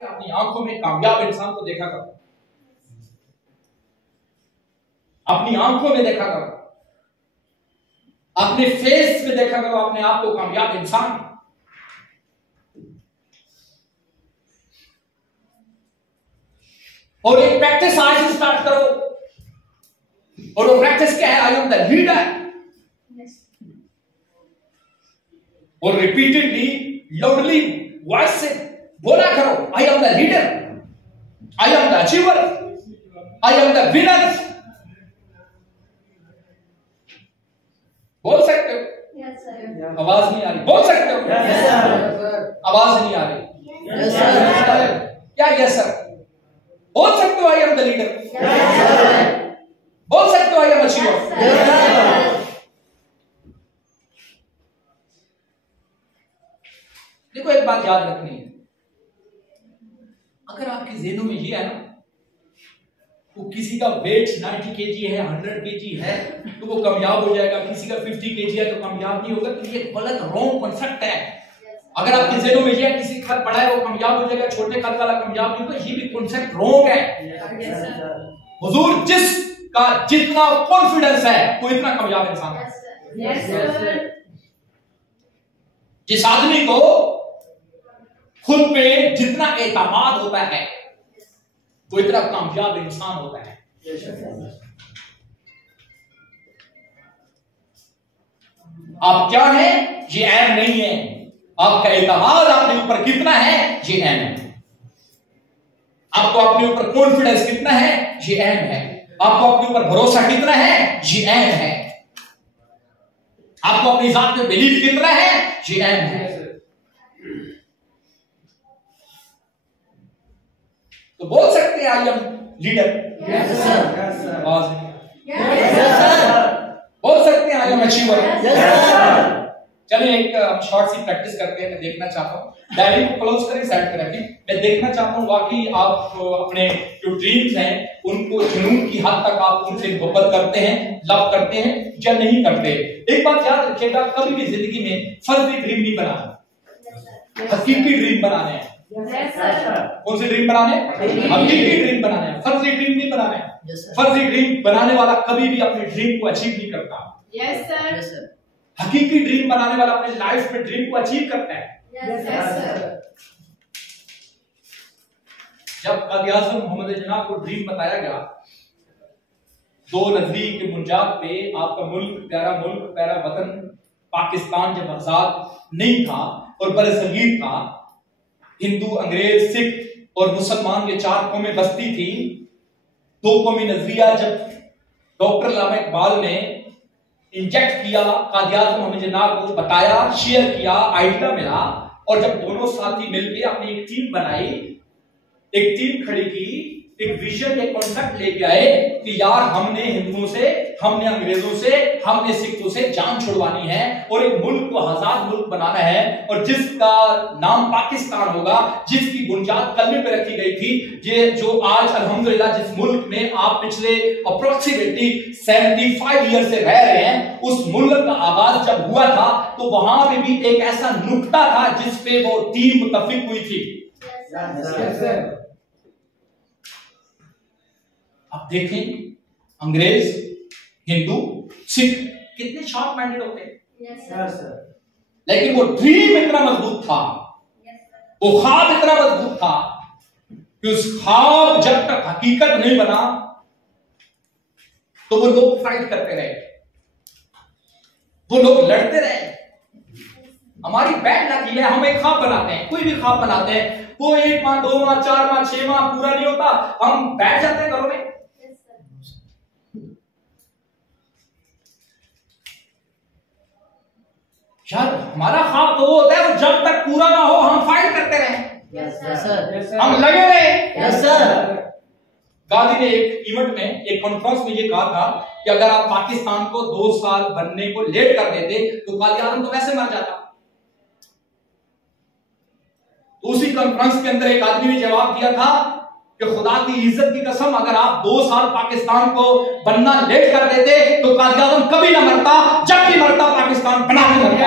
अपनी आंखों में कामयाब इंसान को देखा करो, अपनी आंखों में देखा करो, अपने फेस में देखा करो अपने आप को कामयाब इंसान। और एक प्रैक्टिस आज से स्टार्ट करो, और वो प्रैक्टिस क्या है? I am the leader. और रिपीटेडली लाउडली वॉइस से बोला करो, I am the leader, I am the achiever, I am the winner. बोल सकते हो? Yes, sir. आवाज नहीं आ रही? बोल सकते हो? Yes, sir. आवाज नहीं आ रही? Yes, sir. क्या यस सर? बोल सकते हो I am the leader? Yes, sir. बोल सकते हो I am achiever? Yes, sir. देखो एक बात याद रखनी है, अगर आपके ज़हनों में ये है ना, वो किसी का वेट 90 केजी है, 100 केजी है तो वो कामयाब हो जाएगा, किसी का 50 केजी है तो कामयाब नहीं होगा, तो ये गलत रॉन्ग कॉन्सेप्ट है। अगर आपके ज़हनों में ये है किसी का कद बड़ा है वो कामयाब हो जाएगा, छोटे कद वाला कामयाब नहीं होगा, ये भी कॉन्सेप्ट रॉन्ग है। हुजूर जिसका जितना कॉन्फिडेंस है वो इतना कामयाब इंसान है। Yes, sir. जिस आदमी को खुद पे जितना एतमाद होता है वो इतना कामयाब इंसान होता है। आप क्या है ये ऐम नहीं है, आपका एतमाद अपने ऊपर कितना है ये ऐम है। आपको अपने ऊपर कॉन्फिडेंस कितना है ये ऐम है। आपको अपने ऊपर भरोसा कितना है ये ऐम है। आपको अपनी जात में बिलीफ कितना है ये ऐम है। तो बोल सकते हैं I am leader? Yes, sir. आवाज नहीं। Yes, sir. बोल सकते हैं I am achiever? Yes, sir. चलिए एक हम शॉर्ट सी प्रैक्टिस करते हैं। मैं देखना चाहता हूँ, डायरी को क्लोज करें, साइड पर रखें। मैं देखना चाहता हूँ वाकई आप अपने जो ड्रीम्स हैं उनको जुनून की हद तक आप उनसे मोहब्बत करते हैं, लव करते हैं या नहीं करते। एक बात याद रखिएगा, कभी भी जिंदगी में फर्जी ड्रीम नहीं बनाना, हकीकी ड्रीम बनाने हैं। Yes, sir. कौन से ड्रीम बनाने? हकीकी ड्रीम बनाने हैं, फर्जी ड्रीम नहीं बनाने हैं। फर्जी ड्रीम बनाने वाला कभी भी अपने ड्रीम को अचीव नहीं करता। Yes, sir. हकीकी ड्रीम बनाने वाला अपने लाइफ में ड्रीम को अचीव करता है। Yes, sir. जब कादियाज़म मोहम्मद जनाब को ड्रीम बताया गया, दो नजरी के मुंजात पे आपका मुल्क, प्यारा वतन पाकिस्तान जब आजाद नहीं था और बरसगीर था, हिंदू, अंग्रेज, सिख और मुसलमान ये चार कौमें बसती थी। दो कौमी नजरिया जब डॉक्टर अल्लामा इकबाल ने इंजेक्ट किया, कादियाज़म मोहम्मद जनाब को बताया, शेयर किया, आइडिया मिला, और जब दोनों साथी मिलकर अपनी एक टीम बनाई, एक टीम खड़ी की, एक विजन, एक कॉन्सेप्ट लेके आए कि यार हमने हिंदुओं से, हमने अंग्रेजों से, हमने सिखों से जान छुड़वानी है और एक मुल्क को आजाद मुल्क बनाना है, और जिसका नाम पाकिस्तान होगा, जिसकी बुनियाद कलमे पे रखी गई थी, ये जो आज अल्हम्दुलिल्लाह जिस मुल्क में आप पिछले अप्रोक्सीमेटली 75 ईयर से रह रहे हैं, उस मुल्क का आगाज जब हुआ था तो वहां पे भी एक ऐसा नुक्ता था जिस पे वो टीम मुत्तफिक हुई थी। आप देखें, अंग्रेज, हिंदू, सिख कितने शार्प माइंडेड होते हैं, Yes, sir. लेकिन वो ड्रीम इतना मजबूत था, वो ख्वाब इतना मजबूत था कि उस ख्वाब जब तक हकीकत नहीं बना तो वो लोग फाइट करते रहे, वो लोग लड़ते रहे। हमारी बैड लकी है, हम एक ख्वाब बनाते हैं, कोई भी ख्वाब बनाते हैं, वो 1 माह 2 माह 4 माह 6 माह पूरा नहीं होता, हम बैठ जाते हैं घरों में। यार हमारा ख्वाब तो वो होता है वो जब तक पूरा ना हो हम फाइट करते रहे, Yes, sir. हम लगे रहे। Yes, sir. गांधी ने एक इवेंट में, एक कॉन्फ्रेंस में ये कहा था कि अगर आप पाकिस्तान को 2 साल बनने को लेट कर देते तो कादियाज़म तो वैसे मर जाता। तो उसी कॉन्फ्रेंस के अंदर एक आदमी ने जवाब दिया था कि खुदा की इज्जत की कसम, अगर आप 2 साल पाकिस्तान को बनना लेट कर देते तो कादियाज़म कभी ना मरता, जब भी मरता पाकिस्तान बना के मरता।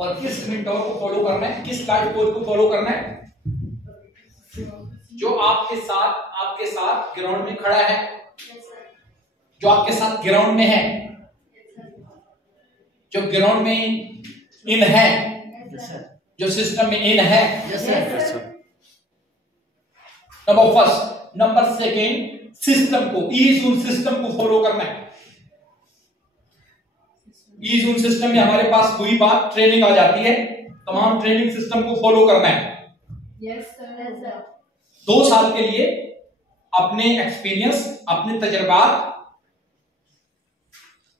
और किस मिनटोर को फॉलो करना है, किस लाइफ कोच को फॉलो करना है? जो आपके साथ ग्राउंड में खड़ा है, जो आपके साथ ग्राउंड में है, जो ग्राउंड में इन है, जो सिस्टम में इन है। Number first. Number second, system को, ई-ज़ून सिस्टम को फॉलो करना है। ई-ज़ून सिस्टम में हमारे पास कोई बात ट्रेनिंग आ जाती है, तमाम ट्रेनिंग सिस्टम को फॉलो करना है। Yes sir. 2 साल के लिए अपने एक्सपीरियंस, अपने तजर्बात,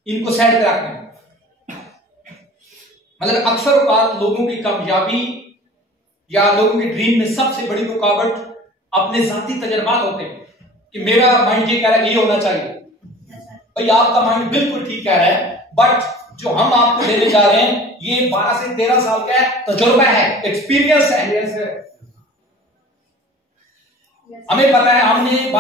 इनको साइड पे रखना है। मतलब अक्सर औकात लोगों की कामयाबी या लोगों की ड्रीम में सबसे बड़ी रुकावट अपने जाती तजर्बात होते हैं कि मेरा माइंड ये कह रहा है ये होना चाहिए। भाई आपका माइंड बिल्कुल ठीक कह रहा है, बट जो हम आपको लेने जा रहे हैं ये 12 से 13 साल का तजुर्बा है, एक्सपीरियंस है। हमें पता है हमने